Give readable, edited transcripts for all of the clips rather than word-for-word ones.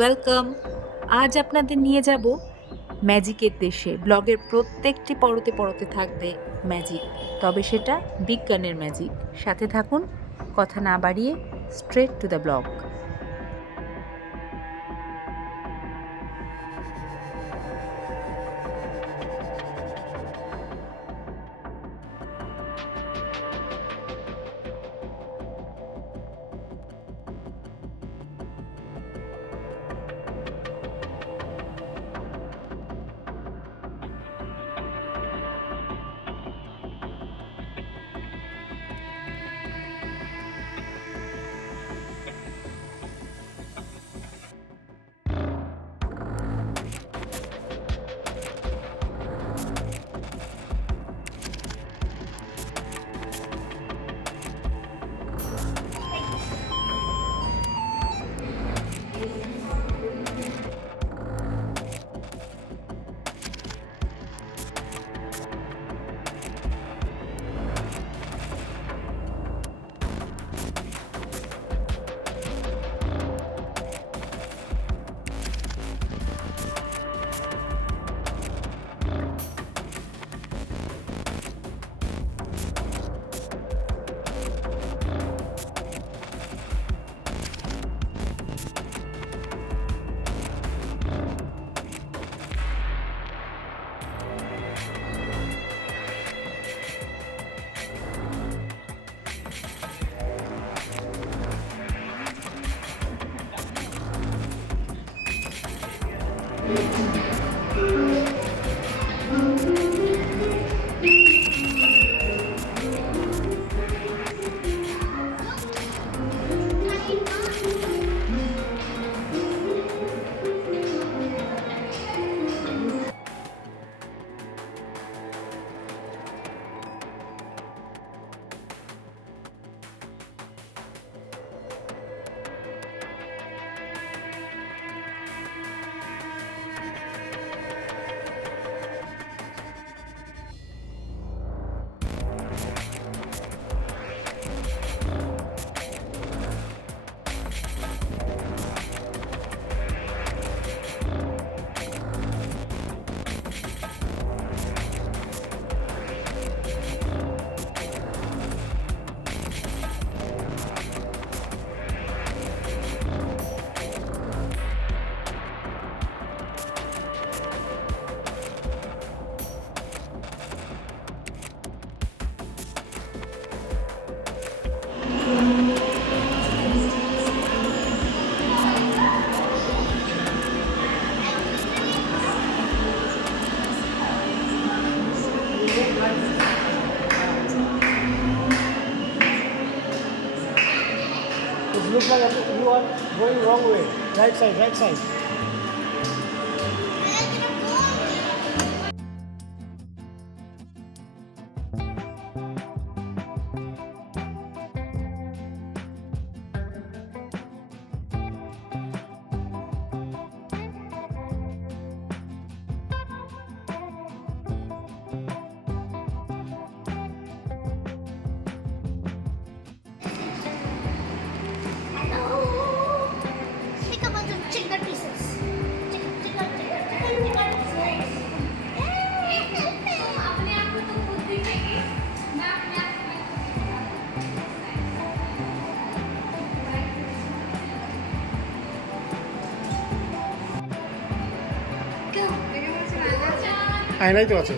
Welcome. আজ আপনাদের নিয়ে যাব ম্যাজিকের দেশে। ব্লগের প্রত্যেকটি পরতে পরতে থাকবে ম্যাজিক। তবে সেটা বিজ্ঞানের ম্যাজিক। সাথে থাকুন, কথা না বাড়িয়ে straight to the blog. It looks like you are going wrong way. Right side, right side. Pick a bunch of chicken pieces. Chicken pieces. अपने आप को तो खुद दिखेगी मैं अपने आप আয়নাই তো আছে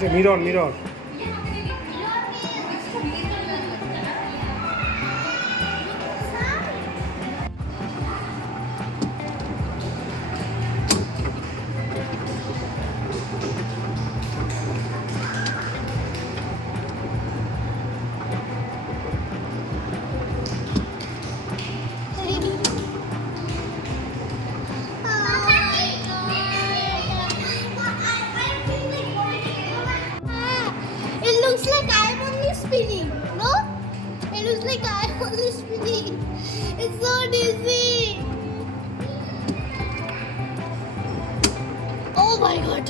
যে mirror mirror It looks like I'm only spinning. No? It looks like I'm only spinning. It's so dizzy. Oh my god.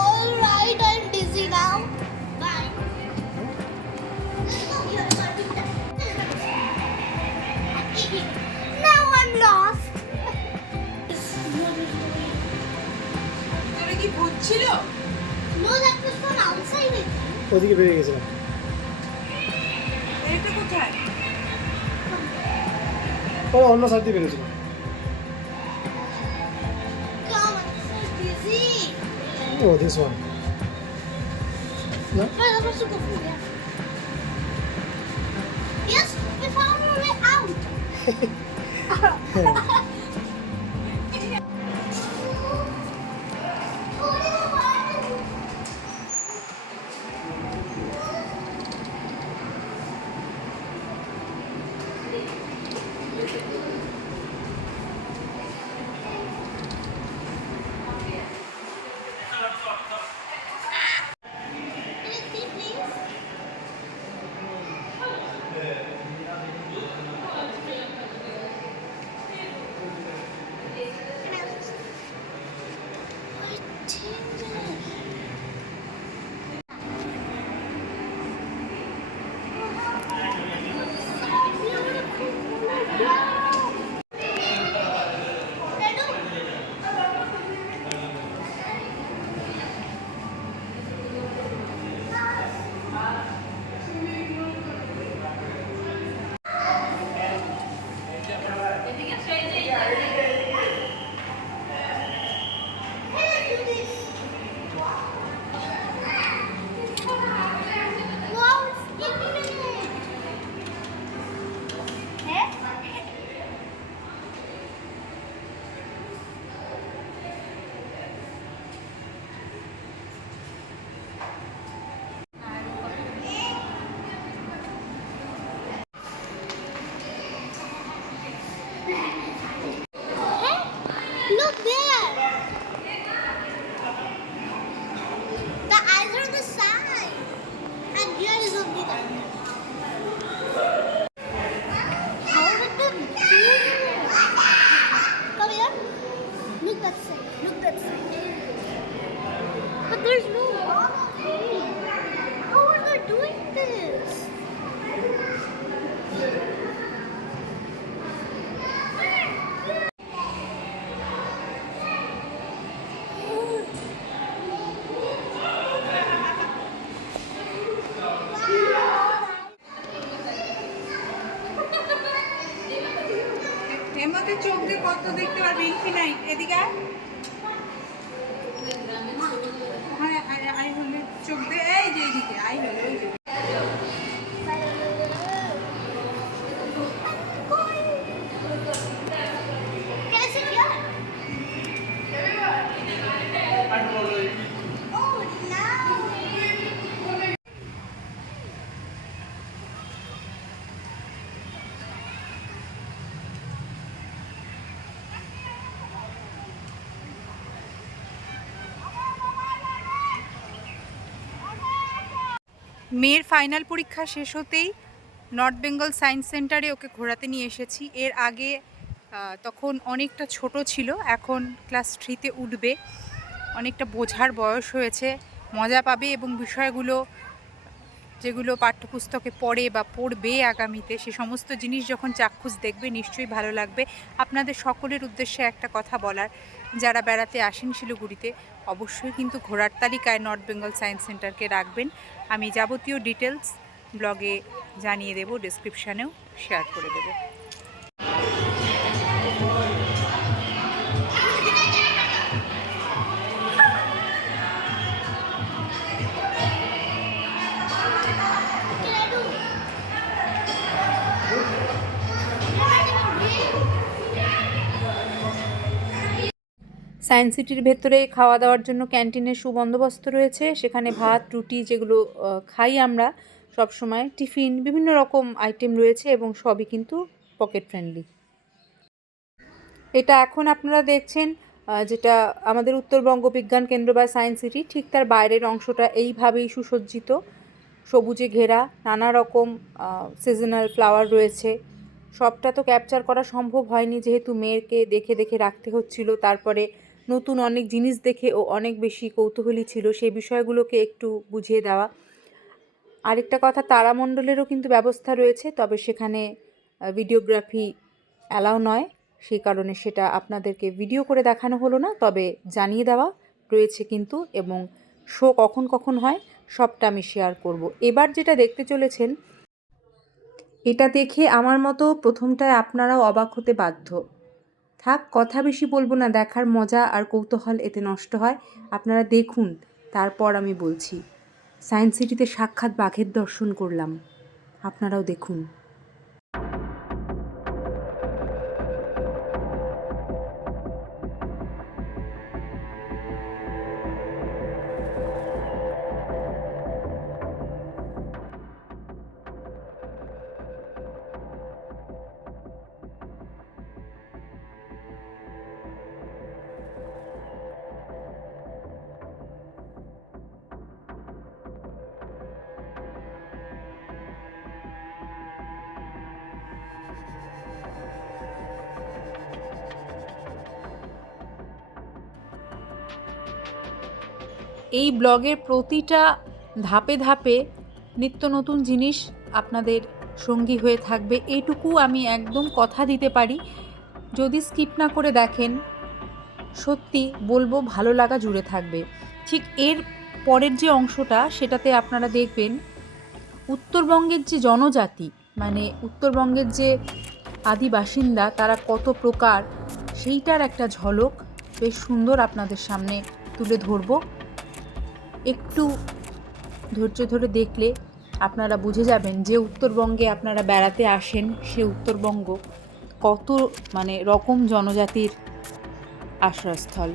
Alright, I'm dizzy now. No, that was from outside. I think. ওদিকে বেরিয়ে গেছিলাম। এটা কোথায়? ও অন্য side দিয়ে বেরিয়েছিলাম। Come on, I'm so dizzy. Oh, this one. Yeah? But I'm supposed to go from there. Yes, we found our way out. Can you see, please? Can I look? Wait, 10 minutes. So beautiful. Wow. Wow, it's infinite. Look there. The eyes are the side. And here is a big eye. How did they do this? Come here. Look that side. Look that side. But there's no water. How are they doing this? এর মধ্যে চোখ দিয়ে কত দেখতে পারবে infinite. এদিকে আয়। হ্যাঁ আই হলে চোখ দিয়ে এই যে এইদিকে আই হলে ওই যে। Can I sit here? Oh, no. মেয়ের ফাইনাল পরীক্ষা শেষ হতেই নর্থ বেঙ্গল সায়েন্স সেন্টারে ওকে ঘোরাতে নিয়ে এসেছি। এর আগে তখন অনেকটা ছোট ছিল, এখন ক্লাস 3-তে উঠবে, অনেকটা বোঝার বয়স হয়েছে, মজা পাবে এবং বিষয়গুলো যেগুলো পাঠ্যপুস্তকে পড়ে বা পড়বে আগামীতে সে সমস্ত জিনিস যখন চাক্ষুষ দেখবে নিশ্চয়ই ভালো লাগবে। আপনাদের সকলের উদ্দেশ্যে একটা কথা বলার, যারা বেড়াতে আসেন শিলিগুড়িতে অবশ্যই কিন্তু ঘোরার তালিকায় নর্থ বেঙ্গল সায়েন্স সেন্টারকে রাখবেন। আমি যাবতীয় ডিটেলস ব্লগে জানিয়ে দেবো, ডেসক্রিপশানেও শেয়ার করে দেবো। সায়েন্স সিটির ভেতরে খাওয়া দাওয়ার জন্য ক্যান্টিনের সুবন্দোবস্ত রয়েছে। সেখানে ভাত রুটি যেগুলো খাই আমরা সব সময়, টিফিন বিভিন্ন রকম আইটেম রয়েছে এবং সবই কিন্তু পকেট ফ্রেন্ডলি। এটা এখন আপনারা দেখছেন যেটা আমাদের উত্তরবঙ্গ বিজ্ঞান কেন্দ্র বা সায়েন্স সিটি, ঠিক তার বাইরের অংশটা এইভাবেই সুসজ্জিত, সবুজে ঘেরা, নানা রকম সিজনাল ফ্লাওয়ার রয়েছে। সবটা তো ক্যাপচার করা সম্ভব হয়নি যেহেতু মেয়েকে দেখে দেখে রাখতে হচ্ছিল, তারপরে নতুন অনেক জিনিস দেখে ও অনেক বেশি কৌতূহলী ছিল, সেই বিষয়গুলোকে একটু বুঝিয়ে দেওয়া। আরেকটা কথা, তারামণ্ডলেরও কিন্তু ব্যবস্থা রয়েছে, তবে সেখানে ভিডিওগ্রাফি অ্যালাউ নয়, সেই কারণে সেটা আপনাদেরকে ভিডিও করে দেখানো হলো না, তবে জানিয়ে দেওয়া রয়েছে কিন্তু, এবং শো কখন কখন হয় সবটা আমি শেয়ার করব। এবার যেটা দেখতে চলেছেন, এটা দেখে আমার মতো প্রথমটায় আপনারাও অবাক হতে বাধ্য। থাক, কথা বেশি বলবো না, দেখার মজা আর কৌতূহল এতে নষ্ট হয়। আপনারা দেখুন, তারপর আমি বলছি। সায়েন্স সিটিতে সাক্ষাৎ বাঘের দর্শন করলাম, আপনারাও দেখুন। এই ব্লগের প্রতিটা ধাপে ধাপে নিত্য নতুন জিনিস আপনাদের সঙ্গী হয়ে থাকবে, এইটুকু আমি একদম কথা দিতে পারি। যদি স্কিপ না করে দেখেন, সত্যি বলবো ভালো লাগা জুড়ে থাকবে। ঠিক এর পরের যে অংশটা, সেটাতে আপনারা দেখবেন উত্তরবঙ্গের যে জনজাতি, মানে উত্তরবঙ্গের যে আদি বাসিন্দা, তারা কত প্রকার, সেইটার একটা ঝলক বেশ সুন্দর আপনাদের সামনে তুলে ধরবো। একটু ধৈর্য ধরে দেখলে আপনারা বুঝে যাবেন যে উত্তরবঙ্গে আপনারা বেড়াতে আসেন, সে উত্তরবঙ্গ কত মানে রকম জনজাতির আশ্রয়স্থল।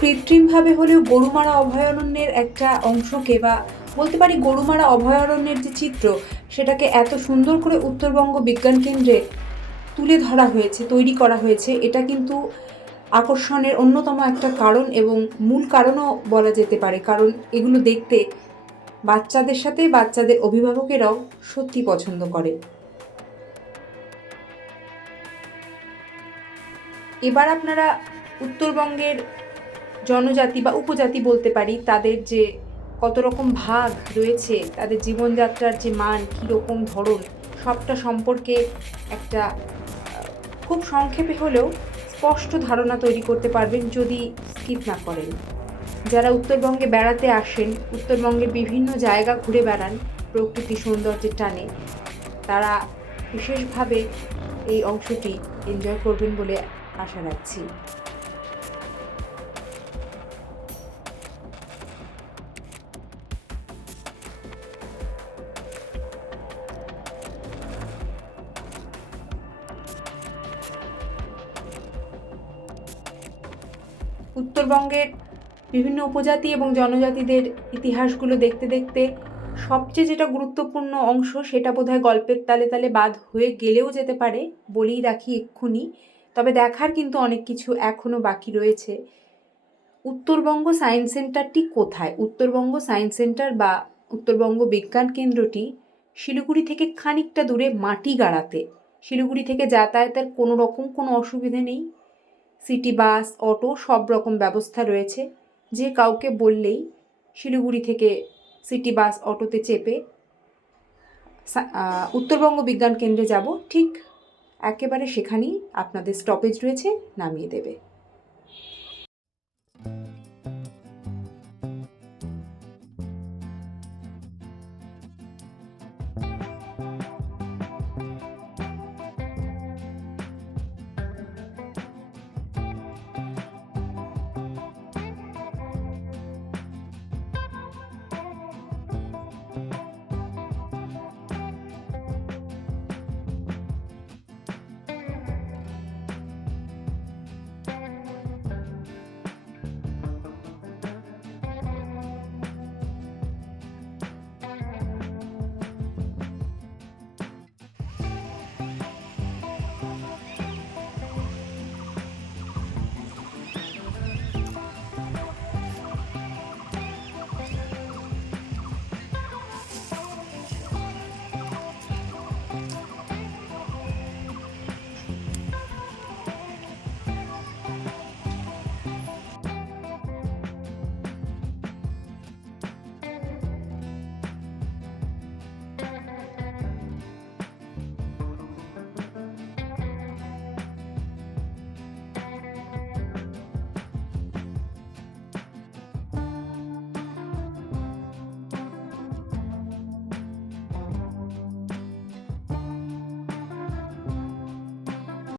কৃত্রিমভাবে হলেও গরুমারা অভয়ারণ্যের একটা অংশকে, বা বলতে পারি গরুমারা অভয়ারণ্যের যে চিত্র, সেটাকে এত সুন্দর করে উত্তরবঙ্গ বিজ্ঞান কেন্দ্রে তুলে ধরা হয়েছে, তৈরি করা হয়েছে, এটা কিন্তু আকর্ষণের অন্যতম একটা কারণ, এবং মূল কারণও বলা যেতে পারে। কারণ এগুলো দেখতে বাচ্চাদের সাথে বাচ্চাদের অভিভাবকেরাও সত্যি পছন্দ করে। এবার আপনারা উত্তরবঙ্গের জনজাতি বা উপজাতি বলতে পারি, তাদের যে কত রকম ভাগ রয়েছে, তাদের জীবনযাত্রার যে মান, কীরকম ধরন, সবটা সম্পর্কে একটা খুব সংক্ষেপে হলেও স্পষ্ট ধারণা তৈরি করতে পারবেন যদি স্কিপ না করেন। যারা উত্তরবঙ্গে বেড়াতে আসেন, উত্তরবঙ্গের বিভিন্ন জায়গা ঘুরে বেড়ান প্রকৃতি সৌন্দর্যের টানে, তারা বিশেষভাবে এই অংশটি এনজয় করবেন বলে আশা রাখছি। উত্তরবঙ্গের বিভিন্ন উপজাতি এবং জনজাতিদের ইতিহাসগুলো দেখতে দেখতে সবচেয়ে যেটা গুরুত্বপূর্ণ অংশ, সেটা বোধহয় গল্পের তালে তালে বাদ হয়ে গেলেও যেতে পারে, বলেই রাখি এক্ষুনি। তবে দেখার কিন্তু অনেক কিছু এখনও বাকি রয়েছে। উত্তরবঙ্গ সায়েন্স সেন্টারটি কোথায়? উত্তরবঙ্গ সায়েন্স সেন্টার বা উত্তরবঙ্গ বিজ্ঞান কেন্দ্রটি শিলিগুড়ি থেকে খানিকটা দূরে মাটিগাড়াতে। শিলিগুড়ি থেকে যাতায়াতের কোনো রকম কোনো অসুবিধে নেই। সিটি বাস, অটো সব রকম ব্যবস্থা রয়েছে। যে কাউকে বললেই শিলিগুড়ি থেকে সিটি বাস, অটোতে চেপে উত্তরবঙ্গ বিজ্ঞান কেন্দ্রে যাব, ঠিক একেবারে সেখানেই আপনাদের স্টপেজ রয়েছে, নামিয়ে দেবে।